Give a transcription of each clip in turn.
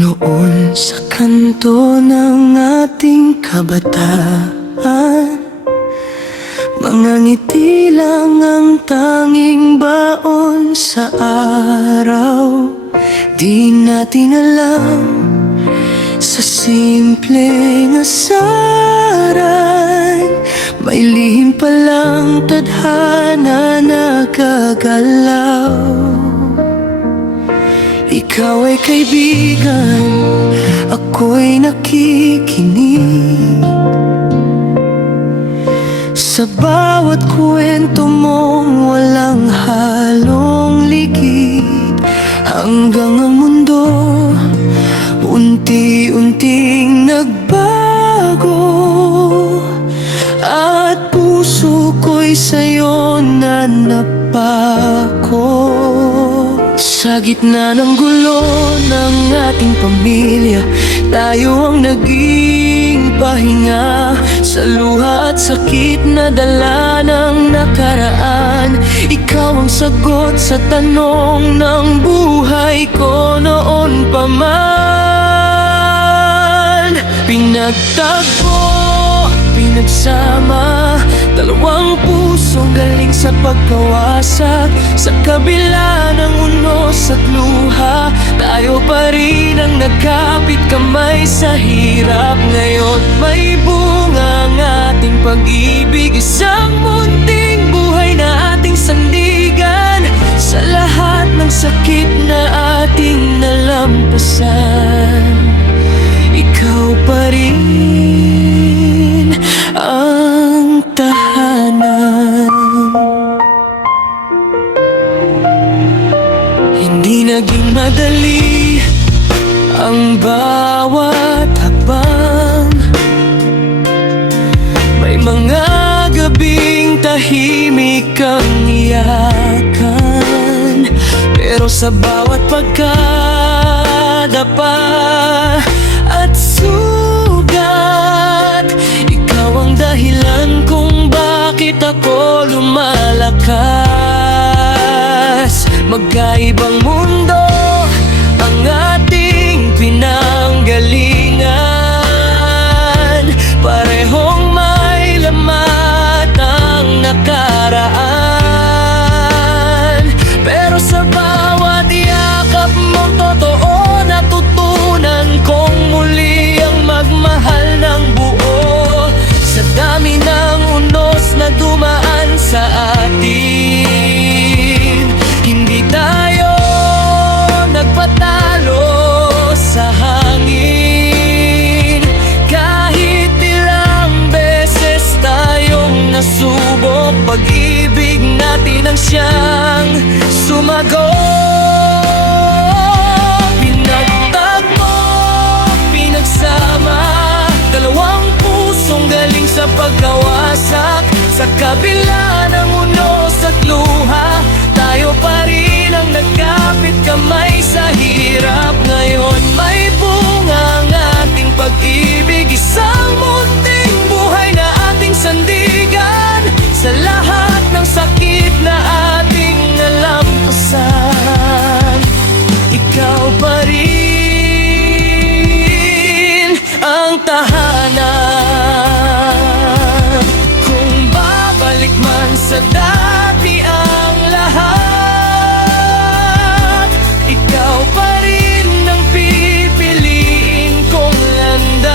Noon sa kanto ng ating kabataan, mga ngiti lang ang tanging baon sa araw. Di natin alam, sa simpleng asaran, may lihim palang tadhana na gagalaw. Ikaw ay kaibigan, ako'y nakikinig sa bawat kwento mong walang halong ligid. Hanggang ang mundo unti-unting nagbago, at puso ko'y sa'yo na napako. Sa gitna ng gulo ng ating pamilya, tayo ang naging pahinga sa luha at sakit na dala ng nakaraan. Ikaw ang sagot sa tanong ng buhay ko noon pa man. Pinagtagpo, pinagsama, dalawang pusong galing sa pagkawasak. Sa kabila ng unos at luha, tayo pa rin ang nagkapit kamay sa hirap. Ngayon may bunga ang ating pag-ibig, isang munting buhay na ating sandigan. Sa lahat ng sakit na ating nalampasan, ikaw pa rin ang tahanan. Hindi naging madali ang bawat hakbang. May mga gabing tahimik kang iyakan, pero sa bawat pagkadapa at sugat, ikaw ang dahilan kung bakit ako lumalakas. Magkaibang mundo ang ating pinanggalingan, parehong may lamat ang nakaraan. Pero sa bawat yakap mong totoo, natutunan kong muli ang magmahal ng buo. Sa dami ng unos na dumaan sa atin, hindi tayo nagpatalo sa hangin. Kahit ilang beses tayong nasubok, pag-ibig natin ang siyang sumagot. Pinagtagpo, pinagsama, dalawang pusong galing sa pagkawasak. Sa kabila ng unos at luha, tayo pa rin ang nagkapit kamay sa hirap. Ngayon may bunga ang ating pag-ibig, isang munting buhay na ating sandigan. Sa lahat ng sakit na ating nalampasan, ikaw pa rin ang tahanan. Kung babalik man sa dati ang lahat, ikaw pa rin ang pipiliin kong landas.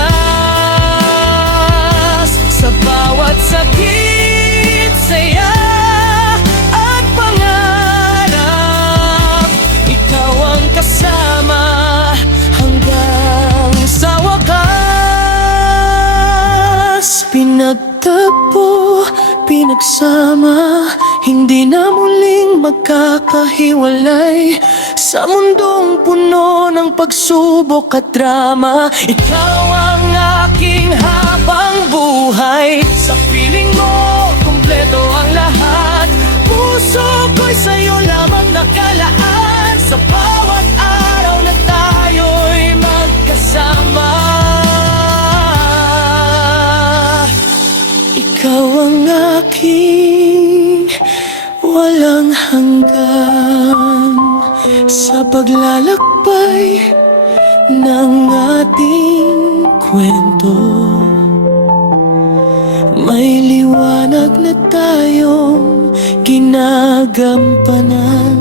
Sa bawat sakit, saya at pangarap, ikaw ang kasama hanggang sa wakas. Pinagtagpo, pinagsama, hindi na muling magkakahiwalay. Sa mundong puno ng pagsubok at drama, ikaw ang aking habang buhay. Sa piling mo, kumpleto ang lahat. Puso ko'y sa'yo lamang nakalaan. Sa bawat araw na tayo'y magkasama, ikaw ang aking walang hanggan. Sa paglalakbay ng ating kwento. May liwanag na tayong ginagampanan,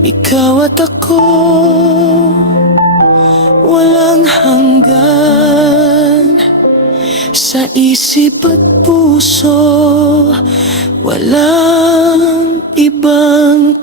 ikaw at ako, walang hanggan. Sa isip at puso, walang ibang